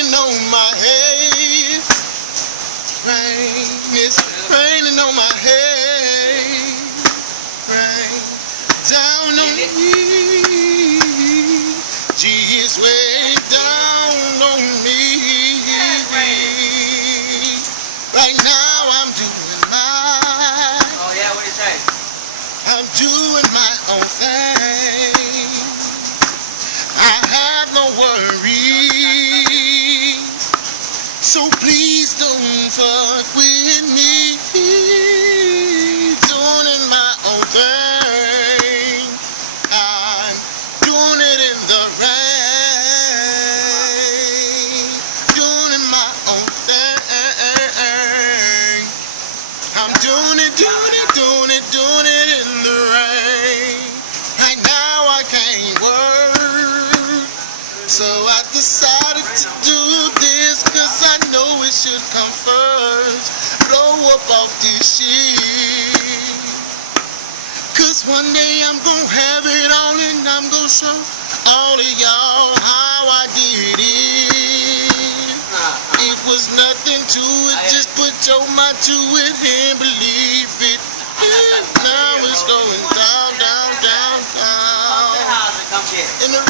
raining on my head. Rain is raining on my head. Rain down on me. G is way down on me. Right now I'm doing my. Oh yeah, what do you say? I'm doing my own thing. I have no worries, so please don't fuck with me. Doing my own thing. I'm doing it in the rain. Doing my own thing. I'm doing it in the rain. Right now I can't work, so I decided to do this, cause I know it should come first. Blow up off this shit, cause one day I'm gonna have it all and I'm gonna show all of y'all how I did it. It was nothing to it, just put your mind to it and believe it. Now it's going down, down, down, down. Come get it. In the